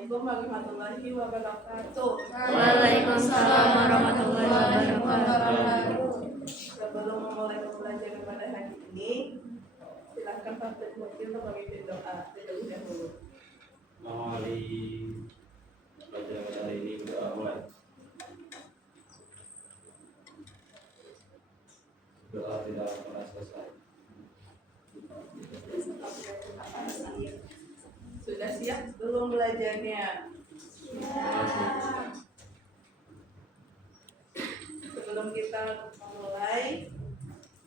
Assalamualaikum warahmatullahi wabarakatuh. Waalaikumsalam warahmatullahi wabarakatuh. Sebelum memulai pembelajaran pada hari ini, silakan Pak Mufti untuk memimpin doa terlebih dahulu. Mari pelajaran hari ini doa mulai. Doa tidak pernah selesai. Sudah siap belum belajarnya? Sebelum kita memulai,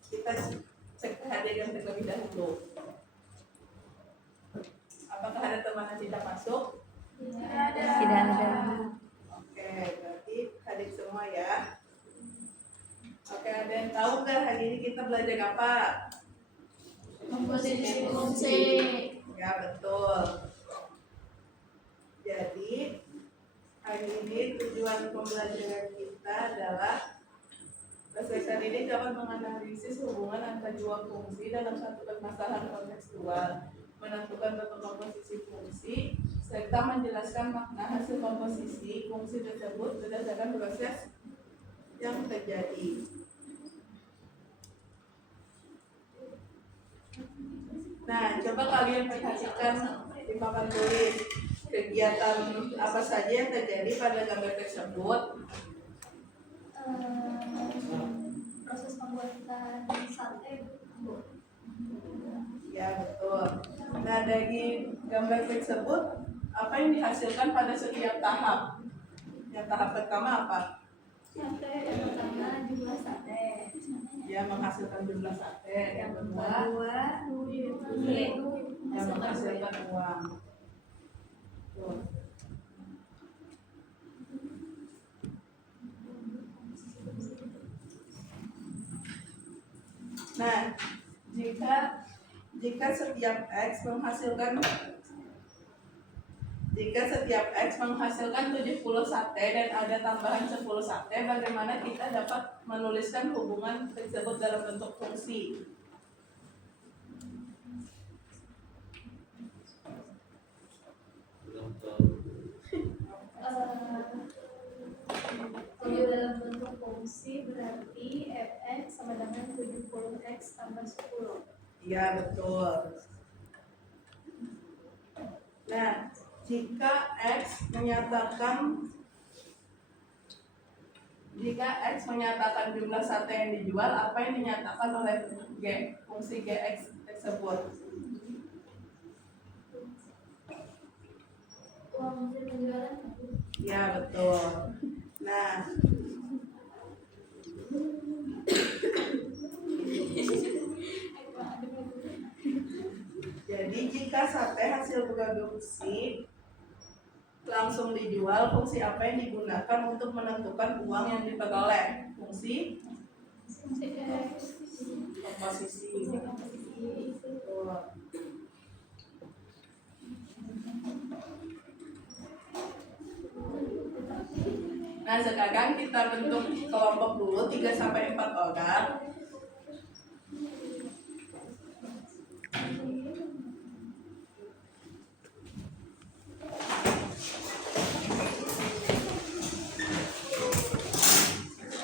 kita cek kehadiran terlebih dahulu. Apakah ada teman yang tidak masuk? Tidak ada. Oke, berarti hadir semua ya. Oke, ada yang tahu nggak hari ini kita belajar apa? Komposisi fungsi. Ya, betul. Jadi hari ini tujuan pembelajaran kita adalah berdasarkan ini dapat menganalisis hubungan antara dua fungsi dalam satu permasalahan kontekstual, menentukan bentuk komposisi fungsi, serta menjelaskan makna hasil komposisi fungsi tersebut berdasarkan proses yang terjadi. Nah, coba kalian perhatikan di papan tulis kegiatan apa saja yang terjadi pada gambar tersebut. Proses pembuatan sate. Ya, betul. Nah, dari gambar tersebut apa yang dihasilkan pada setiap tahap? Yang tahap pertama apa? Sate yang pertama jumlah sate. Ya, menghasilkan jumlah sate. Yang kedua, yang menghasilkan uang. Tuh. Nah, jika setiap X menghasilkan 70 sate dan ada tambahan 10 sate, bagaimana kita dapat menuliskan hubungan tersebut dalam bentuk fungsi? Kalau dalam bentuk fungsi berarti fx sama dengan 70x tambah 10. Iya, betul. Nah, jika X menyatakan jumlah sate yang dijual, apa yang dinyatakan oleh fungsi Gx tersebut? Uang hasil penjualan. Ya, betul. Nah, jadi jika sate hasil produksi langsung dijual, fungsi apa yang digunakan untuk menentukan uang yang diperoleh? Fungsi komposisi. Betul. Nah, sekarang kita bentuk kelompok dulu 3-4 orang.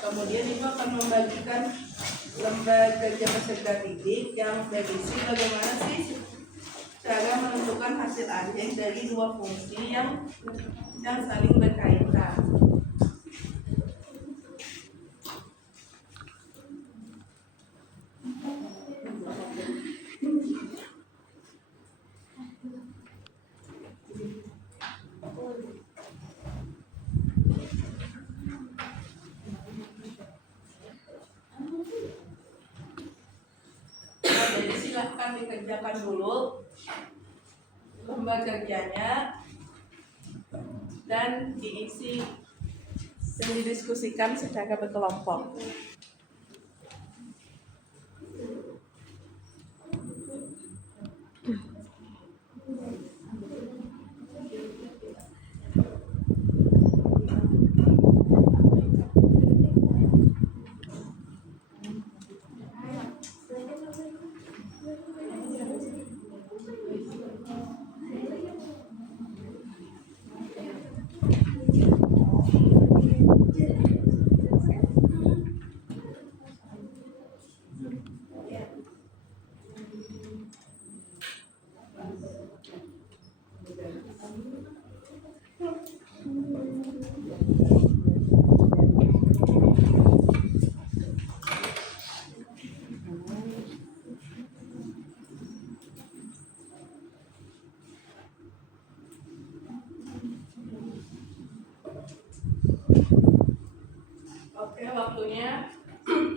Kemudian ibu akan membagikan lembar kerja peserta didik yang berisi bagaimana sih cara menentukan hasil akhir dari dua fungsi yang saling berkaitan. Jadi silahkan dikerjakan dulu lembar kerjanya dan diisi dan didiskusikan secara berkelompok.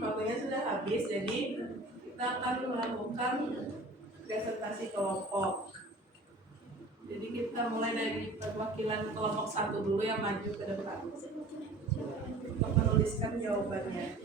waktunya sudah habis, jadi kita akan melakukan presentasi kelompok. Jadi kita mulai dari perwakilan kelompok 1 dulu yang maju ke depan untuk menuliskan jawabannya.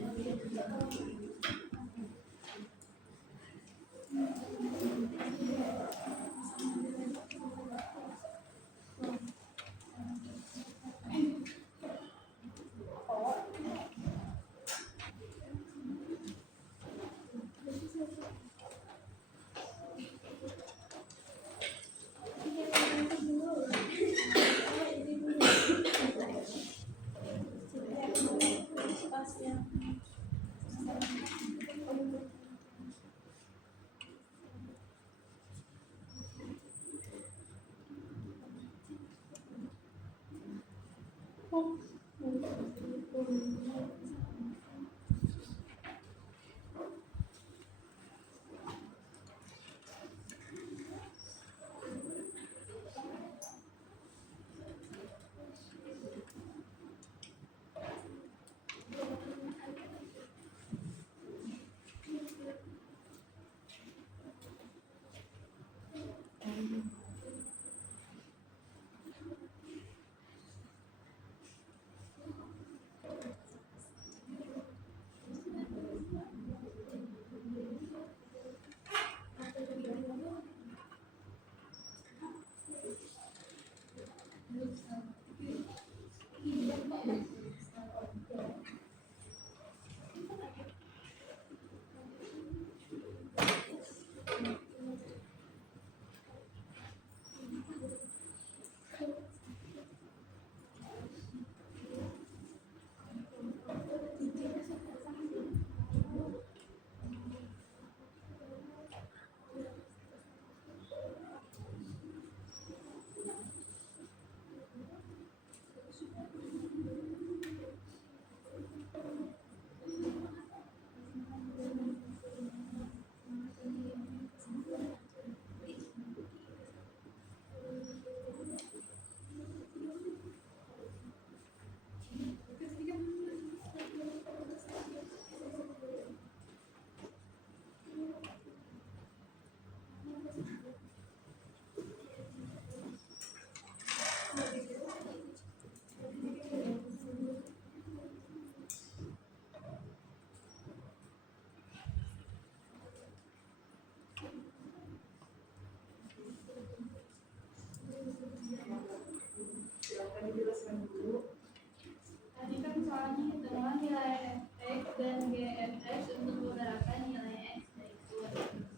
Tadi kan soalnya hitungan nilai fx dan gfx untuk beberapa nilai x berikut.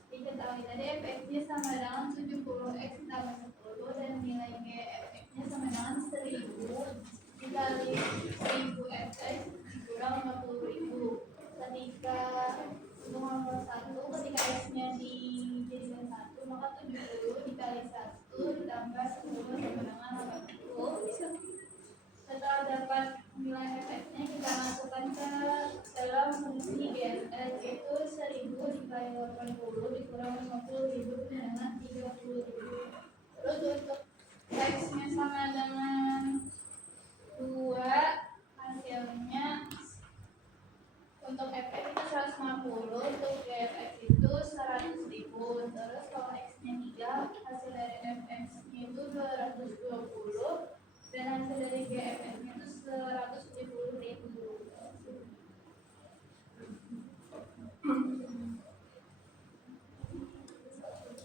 Diketahui tadi fx-nya sama dengan 70x tambah 10 dan nilai gfx-nya sama dengan 1000 dikali 1000 fx dikurang 50.000. Ketika hitungan nomor 1, ketika x-nya dijadikan 1, maka 70 dikali 1 ditambah 10 sama dengan 80. Setelah dapat nilai fx-nya, kita masukkan ke dalam fungsi gfx, yaitu 1000 dikali 80 dikurang 50.000 dengan 30.000. Terus untuk x-nya sama dengan 2, hasilnya untuk fx itu 150, untuk gfx itu 100.000. Terus kalau x-nya 3, hasil dari fx-nya itu 220 dan hasil dari GFX-nya itu 170.000.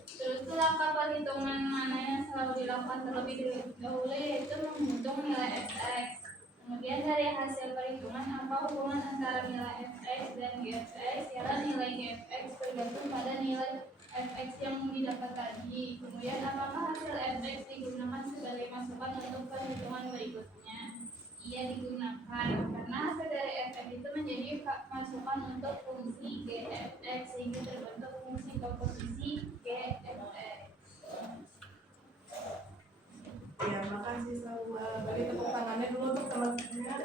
Terus langkah perhitungan mana yang selalu dilakukan terlebih dahulu, yaitu menghitung nilai fx. Kemudian dari hasil perhitungan, apa hubungan antara nilai fx dan gfx? Ialah nilai gfx bergantung pada nilai fx yang didapat tadi. Kemudian apakah hasil fx digunakan sebagai masukan untuk perhitungan berikutnya? Iya, digunakan karena hasil dari fx itu menjadi masukan untuk fungsi gfx sehingga terbentuk fungsi komposisi gfx. Ya, makasih Salwa. Beri tepuk tangannya dulu untuk teman-temannya.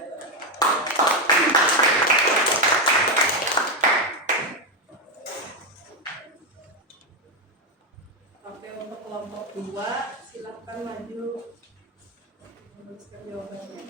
Oke, untuk kelompok 2, silakan maju menuliskan jawabannya.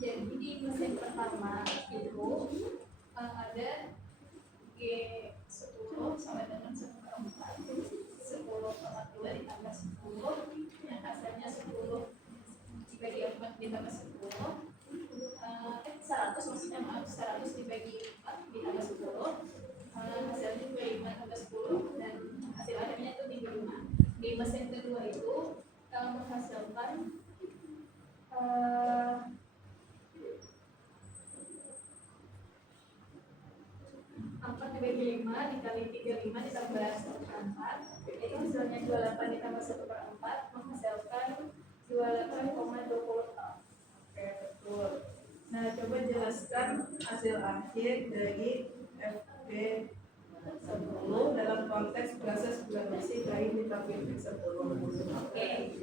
Jadi di mesin pertama itu ada G10 sama dengan 10/4. 10,2 ditambah 10 yang hasilnya 10 dibagi 4 ditambah 10. 100 maksudnya, maaf, 100 dibagi 4 ditambah 10. Hasilnya 25 tambah 10 dan hasil akhirnya itu 35. Di mesin kedua itu menghasilkan 4 dibagi 5 dikali 35 ditambah 1/4, itu hasilnya 28 ditambah 1/4 menghasilkan 28,24. Oke, betul. Nah, coba jelaskan hasil akhir dari FB 10 dalam konteks proses bulan besi kain di tabel 10. Oke,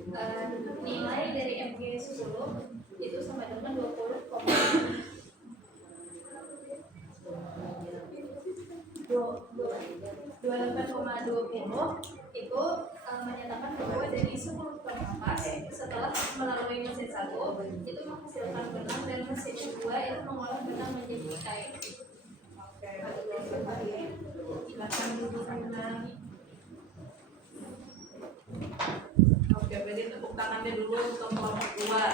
nilai dari MG 10 itu sama dengan 28,20 itu menyatakan bahwa dari 10 penampas setelah melalui mesin 1 itu menghasilkan benang dan mesin 2 itu mengolah benang menjadi kain. Oke, betul sekali. Silakan duduk Rina. Oke, berarti tepuk tangannya dulu untuk kelompok 2.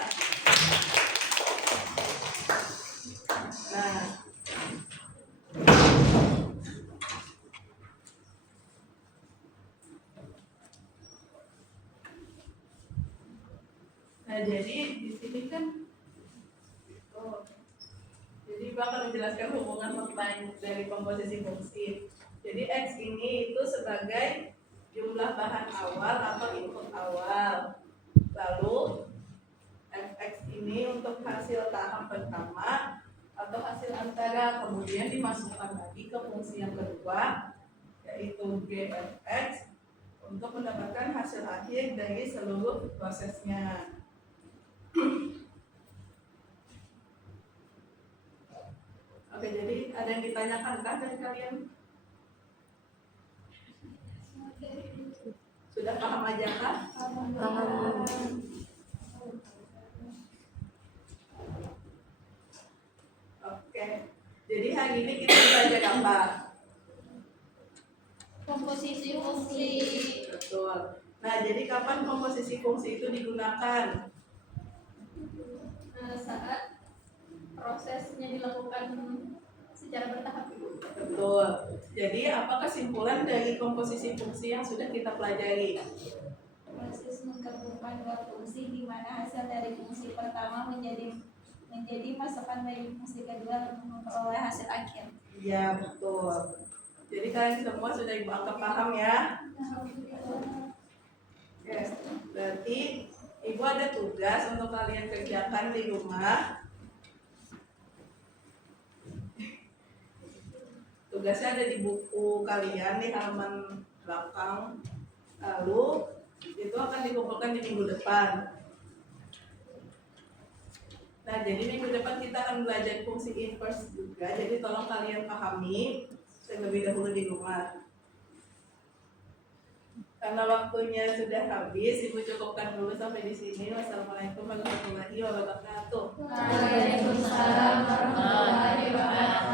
Nah, jadi di sini kan jadi bakal menjelaskan hubungan outline dari komposisi fungsi. Jadi X ini itu sebagai jumlah bahan awal atau input awal. Lalu Fx ini untuk hasil tahap pertama atau hasil antara, kemudian dimasukkan lagi ke fungsi yang kedua yaitu Gfx untuk mendapatkan hasil akhir dari seluruh prosesnya. Oke, jadi ada yang ditanyakan kah dari kalian? Sudah paham aja kah? Oke, jadi hari ini kita belajar apa? Komposisi fungsi. Betul. Nah, jadi kapan komposisi fungsi itu digunakan? Saat prosesnya dilakukan secara bertahap. Betul. Jadi apa kesimpulan dari komposisi fungsi yang sudah kita pelajari? Proses menggabungkan dua fungsi di mana hasil dari fungsi pertama menjadi masukan dari fungsi kedua untuk memperoleh hasil akhir. Iya, betul. Jadi kalian semua sudah ibu anggap paham ya? Oke, berarti ibu ada tugas untuk kalian kerjakan di rumah. Tugasnya ada di buku kalian di halaman belakang. Lalu itu akan dikumpulkan di minggu depan. Nah, jadi minggu depan kita akan belajar fungsi inverse juga. Jadi tolong kalian pahami terlebih dahulu di rumah. Karena waktunya sudah habis, ibu cukupkan dulu sampai di sini. Wassalamualaikum warahmatullahi wabarakatuh. Waalaikumsalam warahmatullahi wabarakatuh.